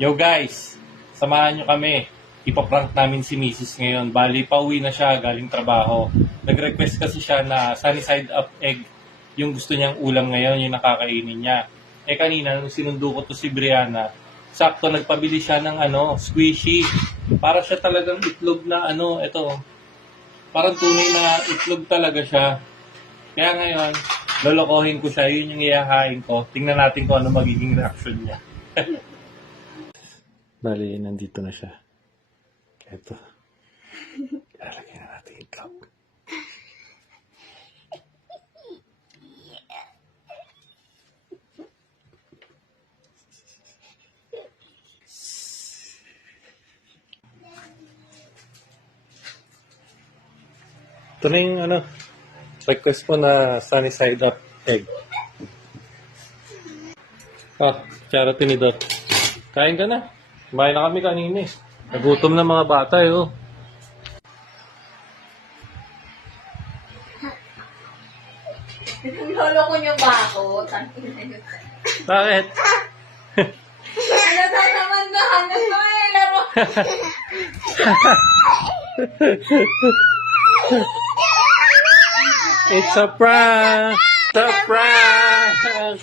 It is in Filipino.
Yo guys, samahan nyo kami. Ipaprank namin si Mrs. ngayon. Bali, pauwi na siya galing trabaho. Nag-request kasi siya na sunny side up egg yung gusto niyang ulam ngayon, yung nakakainin niya. Eh kanina, nung sinundo ko to si Brianna, sakto nagpabili siya ng squishy. Para siya talagang itlog na ito. Parang tunay na itlog talaga siya. Kaya ngayon, lolokohin ko siya. Yun yung iyahain ko. Tingnan natin kung ano magiging reaction niya. Bali, nandito na siya. Ito. Lalagyan na natin yung cup. Ito na yung request ko na sunny side up egg. Kutsara tinidor. Kain ka na. Kumain na kami kanina eh. Nagutom na mga bata eh. Oh. Lolo ko niyo ba ako? Bakit? Ano na naman na? Ano to eh? Laro. It's a prank! It's a prank!